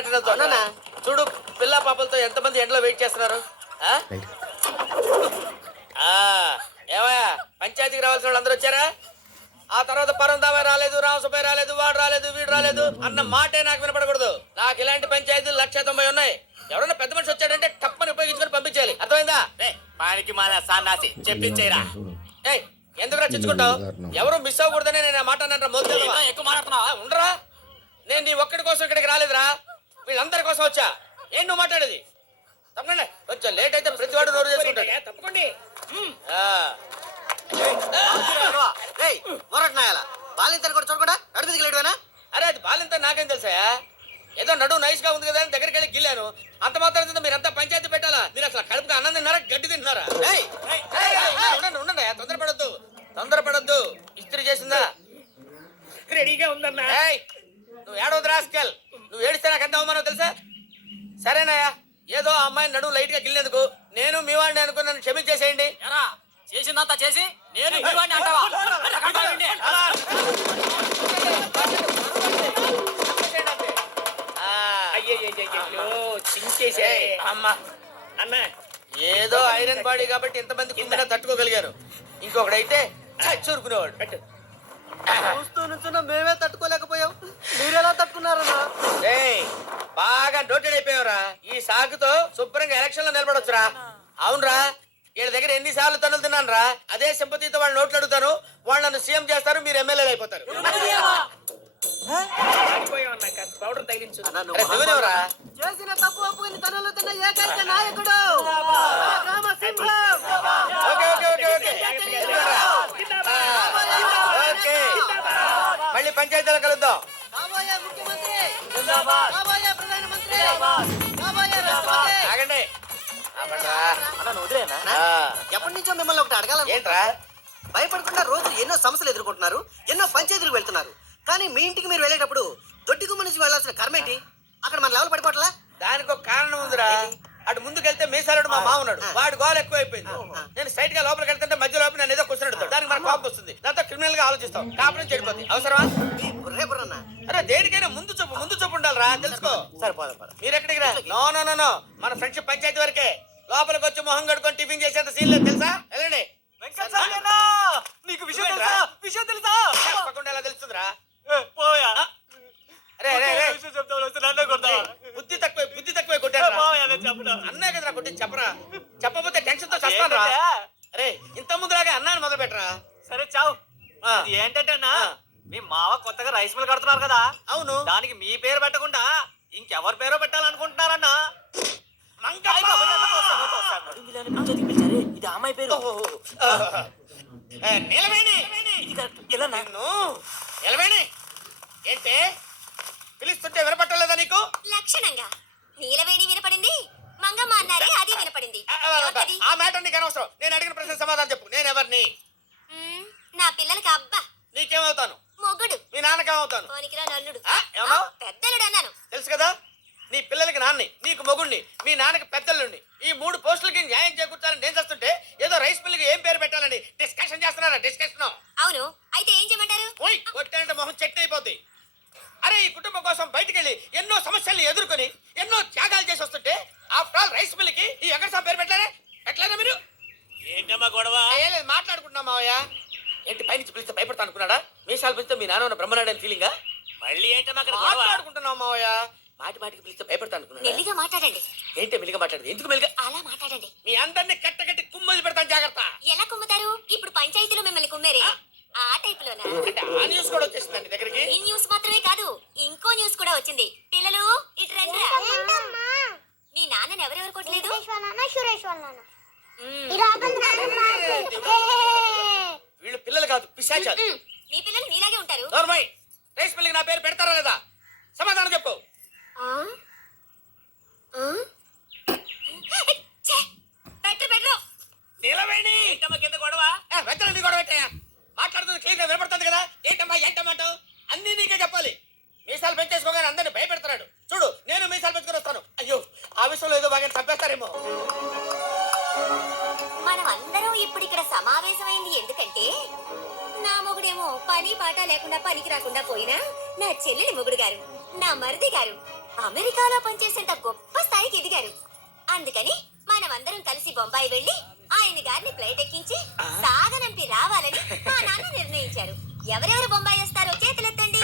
ఎట్లా వెళ్తావు చూడు, పిల్ల పాపలతో ఎంతమంది ఎండలో వెయిట్ చేస్తున్నారు. ఏమయ్యా, పంచాయతీకి రావాల్సిన వాళ్ళు అందరూ వచ్చారా? ఆ తర్వాత పరందాబాయ్ రాలేదు, రామసుబ్బయ్య రాలేదు, వాడు రాలేదు, వీడు రాలేదు అన్న మాటే నాకు వినపడకూడదు. నాకు ఇలాంటి పంచాయతీలు 190 ఉన్నాయి. ఎవరన్నా పెద్ద మనిషి వచ్చాడంటే టప్పని ఉపయోగించుకొని పంపించాలి, అర్థమైందా? పానికి మాల సాన్నాసి చెప్పించేరా. ఏయ్, ఎందుకు రచించుకుంటావు? ఎవరు మిస్ అవ్వకూడదని నేను ఆ మాట అన్నారా? మోదీ ఎక్కువ మాట్లాడుతున్నావా? ఉండరా, నేను నీ ఒక్కడి కోసం ఇక్కడికి రాలేదురా, వీళ్ళందరి కోసం వచ్చా. ఏం నువ్వు మాట్లాడేది? తప్పకుండా కొంచెం లేట్ అయితే ప్రతి వాడు నోరు చేసుకుంటాడు. తప్పకుండా అరే, అది బాలింత నాకేం తెలుసా? ఏదో నడువు నైస్ గా ఉంది కదా అని దగ్గరికి వెళ్ళి గిల్లాను. అంత మాత్రం మీరంతా పంచాయతీ పెట్టాలా? మీరు అసలు కడుపుగా అన్నం తిన్నారా, గడ్డి తింటున్నారా? ఉండండి, తొందరపడద్దు. ఇస్త్రీ చేసిందా? రెడీగా ఉందన్నా. నువ్వు ఏడవద్దు రాస్కెల్. నువ్వు ఏడిస్తే నాకు ఎంత అవమానం తెలుసా? సరేనాయా, ఏదో ఆ అమ్మాయిని నడువు లైట్ గా గిల్లేందుకు నేను మీ వాడిని అనుకుని నన్ను క్షమించేసేయండి. చేసిందంతా చేసి నేను మీ వాడిని అంటావా? అమ్మా అన్న, ఏదో ఐరన్ బాడీ కాబట్టి ఇంతమంది కింద తట్టుకోగలిగాను. ఇంకొకడైతే చూరుకునేవాడు. చూస్తూ నుంచున్నా మేమే తట్టుకోలేకపోయాం, మీరెలా తట్టుకున్నారన్నా? బాగా నోటెడ్ అయిపోయావురా. ఈ సాగుతో శుభ్రంగా ఎలక్షన్ లో నిలబడొచ్చురా. అవునరా, వీళ్ళ దగ్గర ఎన్నిసార్లు తన్నులు తిన్నాను రా. అదే సింపతితో వాళ్ళు నోట్లు అడుగుతాను, వాళ్ళు నన్ను సీఎం చేస్తారు, మీరు ఎమ్మెల్యేలు అయిపోతారు. చేసిన తప్పు ఒప్పుకుని తనలో తిన్న ఏకైక నాయకుడు మళ్ళీ పంచాయతీలో కలుద్దాం. ఆగండి. ఎప్పటి నుంచో మిమ్మల్ని ఒకటి అడగాల. ఏంట్రా? భయపడకుండా రోజు ఎన్నో సమస్యలు ఎదుర్కొంటున్నారు, ఎన్నో పంచాయతీలకు వెళ్తున్నారు. కానీ మీ ఇంటికి మీరు వెళ్ళేటప్పుడు దొడ్డి గుమ్మ నుంచి వెళ్ళాల్సిన కర్మ ఏంటి? అక్కడ మన లెవెల్ పడిపోవట్లా? దానికి ఒక కారణం ఉందిరా. అటు ముందుకెళ్తే మీసాలుడు మా మామ ఉన్నాడు, వాడు గోల్ ఎక్కువ అయిపోయింది. నేను స్ట్రైట్ గా లోపలికి వెళ్తుంటే మధ్య లోపల నన్ను ఏదో క్వశ్చన్ అడుగుతాడు. దానికి మన కోపం వస్తుంది, దాంతో క్రిమినల్ గా ఆలోచిస్తాం. కాపురం చెడిపోతుంది. అవసరమా? అరే, దేనికైనా ముందు చూపు ఉండాలిరా, తెలుసుకో. సరే పోదా. మీరు ఎక్కడికి రా? నో, మన ఫ్రెండ్షిప్ పంచాయతీ వరకే. లోపలికి వచ్చి మొహం కడుకొని టిఫిన్ చేసేంత సీన్ లేదు, తెలుసా? వెళ్ళండి. నీకు విషయం తెలుసా? తప్పకుండా ఎలా తెలుస్తుందిరా? పోయా. అరే బుద్ధి తక్కువ కొట్టాను. అన్నా కదరా కొట్టి, చెప్పరా? చెప్పకపోతే టెన్షన్ తో చస్తాను రా. అరే, ఇంత ముందులాగే అన్నాను మొదలు పెట్టరా. సరే చావు. ఏంటంటే అన్నా, మీ మావ కొత్తగా రైస్ మిల్ కడుతున్నారు కదా? అవును. దానికి మీ పేరు పెట్టకుండా ఇంకెవరి పేరో పెట్టాలనుకుంటున్నారన్నా? ఇది అమ్మాయి పేరు. ఏంటే పిలుస్తుంటే వినపట్టలేదా నీకు? లక్షణంగా నీలవేణి వినపడింది, మంగమ్మ అన్నారే అది వినపడింది. ఆ మ్యాటర్ నీకు అనవసరం. నేను అడిగిన ప్రశ్న సమాధానం చెప్పు. నేను ఎవరిని? నా పిల్లలకి అబ్బా. నీకేమవుతాను? మొగుడు. మీ నాన్నకేమవుతాను? పోనికిరా నల్లుడు. పెద్దలుడు అన్నాను. తెలుసు కదా, నీ పిల్లలకి నాన్ని, నీకు మొగుడిని, మీ నాన్నకి పెద్దలుండి. ఈ 3 పోస్టులకి న్యాయం చేకూర్చాలని నేను చేస్తుంటే ఏదో రైస్ మిల్కి ఏం పేరు పెట్టాలని డిస్కషన్ చేస్తున్నారా? డిస్కషన్. అవును, అయితే ఏం చేయమంటారు? కొట్టానంటే మొహం చెట్టు అయిపోద్ది. అరే, ఈ కుటుంబం కోసం బయటికి వెళ్ళి ఎన్నో సమస్యల్ని ఎదుర్కొని ఎన్నో త్యాగాలు చేసి వస్తుంటే ఆఫ్టర్ ఆల్ రైస్ మిల్కి ఈ ఎగర్సాం పేరు పెట్టలేరా మీరు? ఏంటమ్మా గొడవ? మాట్లాడుకుంటున్నాం మావయ్య. ఏంటి పైనుంచి పిలిస్తే భయపడతా అనుకున్నాడా? మీసాలు పిలిస్తే మీ నాన్న బ్రహ్మనాడని ఫీలింగా? మళ్ళీ ఏంటమ్మా మాట్లాడుకుంటున్నాం మావయ్య. మాటికి పిలిస్తే భయపడతా అనుకున్నా. మెల్లిగా మాట్లాడండి. ఏంటి మెల్లిగా మాట్లాడదు? ఎందుకు మెల్లిగా? అలా మాట్లాడండి. మీ అందరినీ కట్టగట్టి కుమ్మలు పెడతాను, జాగ్రత్త. ఎలా కుమ్ముతారు? ఇప్పుడు పంచాయతీలో మిమ్మల్ని కుమ్మేరే ఆ టైప్ లోనా? అంటే ఆ న్యూస్ కూడా వచ్చేసిందండి దగ్గరికి. ఈ న్యూస్ మాత్రమే కాదు, ఇంకో న్యూస్ కూడా వచ్చింది. పిల్లలు ఇటు రండి. మీ నాన్నని ఎవరెవరు కొట్టలేదు? వీళ్ళు పిల్లలు కాదు, పిశాచాలు. మీ పిల్లలు నీలాగే ఉంటారు. నోర్మై, రైస్ మిల్కి నా పేరు పెడతారా లేదా? సమాధానం చెప్పు. పెట్టు. నిలవేణి. ఏంటమ్మా కింద గొడవ? వెంటనే గొడవ పెట్టాయా? మాట్లాడుతుంది క్లియర్ గా వినపడుతుంది కదా? ఏంటమ్మా అన్ని నీకే చెప్పాలి. మీసాలు పెంచేసుకోగానే అందరిని భయపెడతాడు. చూడు, నేను మీసాలు పెంచుకొని వస్తాను. అయ్యో, ఆ విషయంలో ఏదో బాగా చంపేస్తారేమో. మనం అందరం ఇప్పుడు ఇక్కడ సమావేశమైంది ఎందుకంటే, నా మొగుడేమో పని పాట లేకుండా పనికి రాకుండా పోయినా నా చెల్లెలి మొగుడు గారు, నా మరిది గారు అమెరికాలో పనిచేసేంత గొప్ప స్థాయికి ఎదిగారు. అందుకని మనమందరం కలిసి బొంబాయి వెళ్ళి ఆయన గారిని ఫ్లైట్ ఎక్కించి సాగనంపి రావాలని మా నాన్న నిర్ణయించారు. ఎవరెవరు బొంబాయి వస్తారో చేతులెత్తండి.